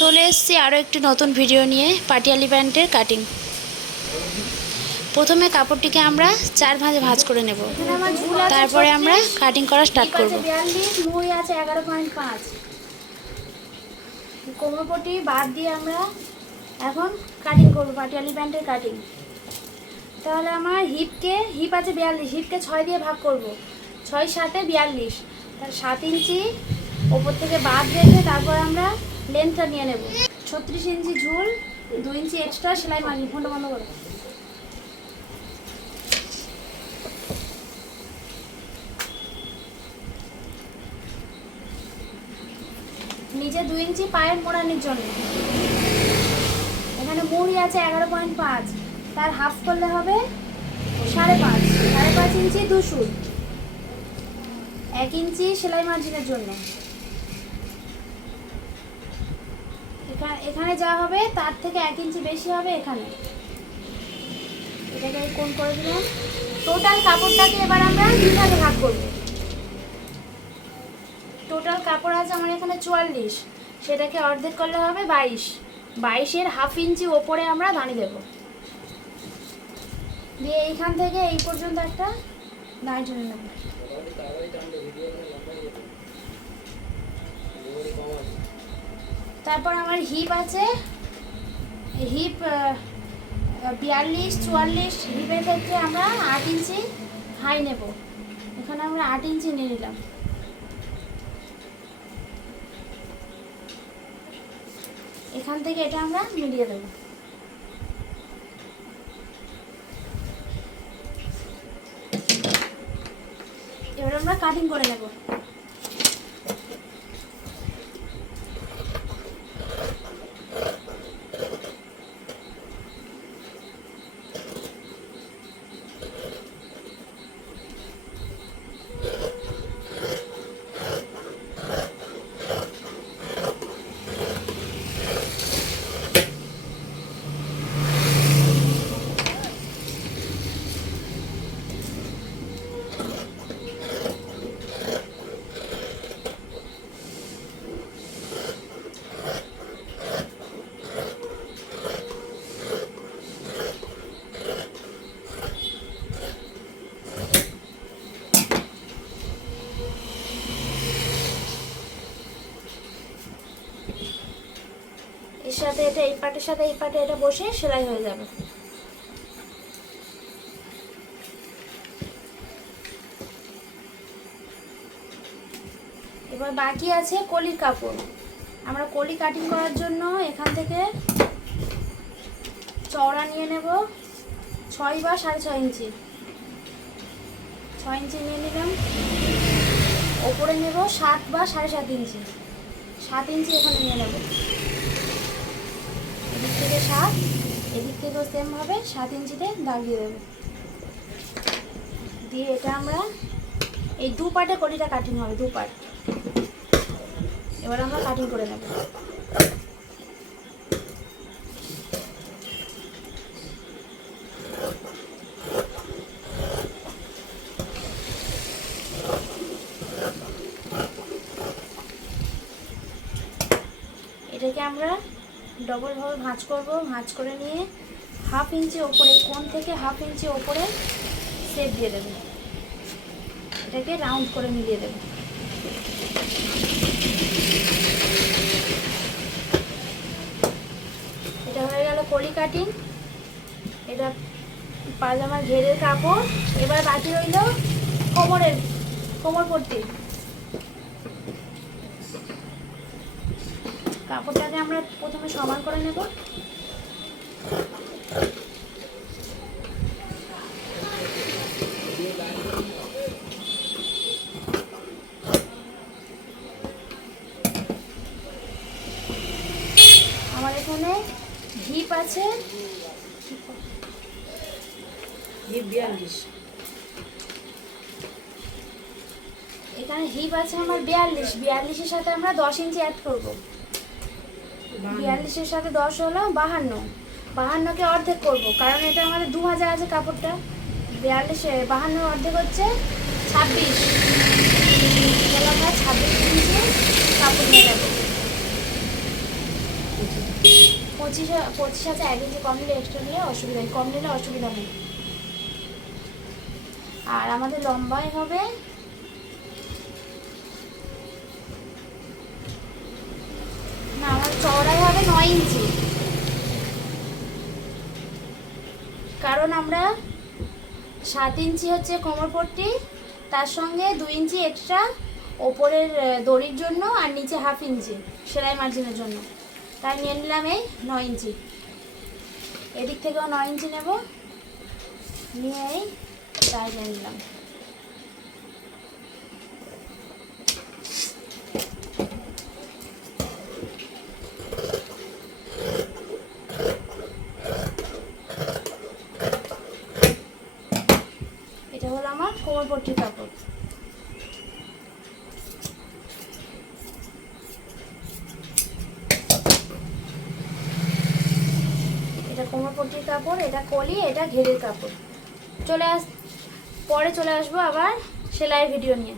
চলে এসেছি আরও একটি নতুন ভিডিও নিয়ে পাটিয়ালি প্যান্টের কাটিং। প্রথমে কাপড়টিকে আমরা 4 ভাঁজে ভাঁজ করে নেব, তারপরে আমরা কাটিং করা স্টার্ট করব। 42 মুই আছে 11.5 কোমরপট্টি বাদ দিয়ে আমরা এখন কাটিং করব পাটিয়ালি প্যান্টের কাটিং। তাহলে আমার হিপ আছে 42, হিপকে 6 দিয়ে ভাগ করব। 6 7 42, তার 7 ইঞ্চি ওপর থেকে বাদ রেখে তারপর আমরা লেন্থটা নিয়ে নেব। 36 ইঞ্চি ঝুল, 2 ইঞ্চি এক্সট্রা সেলাই মারবো। ফোনটা বন্ধ করো। নিচে 2 ইঞ্চি পায়ের মোড়ানির জন্য। এখানে মুড়ি আছে 11.5, তার হাফ করলে হবে 5.5। 5.5 ইঞ্চি 2 সুত, 1 ইঞ্চি সেলাই মার্জিনের জন্য। এখানে যা হবে তার থেকে 1 ইঞ্চি বেশি হবে এখানে। এটাকে কোণ করে দিলাম। টোটাল কাপড়টাকে এবার আমরা 2 ভাগে ভাগ করব। টোটাল কাপড় আছে আমার এখানে 44, সেটাকে অর্ধেক করলে হবে 22। 22-এর হাফ ইঞ্চি ওপরে আমরা দাঁড়িয়ে দেব, দিয়ে এইখান থেকে এই পর্যন্ত একটা দাঁড়িয়ে টেনে নেব। তারপর আমার হিপ আছে, হিপ 42 44, হিপের ক্ষেত্রে আমরা 8 ইঞ্চি হাই নেব। এখানে আমরা 8 ইঞ্চি নিয়ে নিলাম। এখান থেকে এটা আমরা মিলিয়ে দেব। এবার আমরা কাটিং করে নেব। এর সাথে এটা, এই পাটের সাথে এই পাটে এটা বসে সেলাই হয়ে যাবে। এবার বাকি আছে কলির কাপড়। আমরা কলি কাটিং করার জন্য এখান থেকে চওড়া নিয়ে নেব 6 বা 6.5 ইঞ্চি। 6 ইঞ্চি নিয়ে নিলাম। ওপরে নেব 7 বা 7.5 ইঞ্চি। 7 ইঞ্চি এখানে নিয়ে নেব। এদিক থেকে 7, এদিক থেকেও সেম ভাবে 7 ইঞ্চিতে দাগ দিয়ে দেবো। দিয়ে এটা আমরা এই 2 পার্টে কলিটা কাটিং হবে, 2 পার্ট। এবার আমরা কাটিং করে নেব। এটাকে আমরা ডবল ভাবে ভাঁজ করব। ভাঁজ করে নিয়ে হাফ ইঞ্চি ওপরে, কোণ থেকে হাফ ইঞ্চি ওপরে সেপ দিয়ে দেব। এটাকে রাউন্ড করে মিলিয়ে দেব। এটা হয়ে গেল কলি কাটিং। এটা পাজামার ঘেরের কাপড়। এবার বাকি রইল কোমরপট্টি। কাপড়টাকে আমরা প্রথমে সমান করে নেব। আমার এখানে হিপ আছে 42, এখানে হিপ আছে আমার 42। 42-এর সাথে আমরা 10 ইঞ্চি অ্যাড করব। 42-এর সাথে 10 হলো 52। 52কে অর্ধেক করব, কারণ এটা আমাদের 2 ভাঁজা আছে কাপড়টা। 52 অর্ধেক হচ্ছে 26। তাহলে আমরা 26 ইঞ্চি কাপড় নিয়ে নেব। ইঞ্চি। 25 আছে 1 ইঞ্চি কম নিলে এক্সট্রা নিলে অসুবিধা নেই, কম নিলে অসুবিধা নেই। আর আমাদের লম্বায় হবে না, আমার চওড়ায় হবে 9 ইঞ্চি, কারণ আমরা 7 ইঞ্চি হচ্ছে কোমরপট্টি, তার সঙ্গে 2 ইঞ্চি এক্সট্রা ওপরের দড়ির জন্য আর নিচে 1/2 ইঞ্চি সেলাই মার্জিনের জন্য, তাই নিয়ে নিলাম এই 9 ইঞ্চি। এদিক থেকেও 9 ইঞ্চি নেব, নিয়ে এই তাই নিয়ে নিলাম। এটা হলো আমার কোমরপট্টির কাপড়। এটা কোমরপট্টির কাপড়, এটা কলি, এটা ঘেরের কাপড়। পরে চলে আসবো আবার সেলাইয়ের ভিডিও নিয়ে।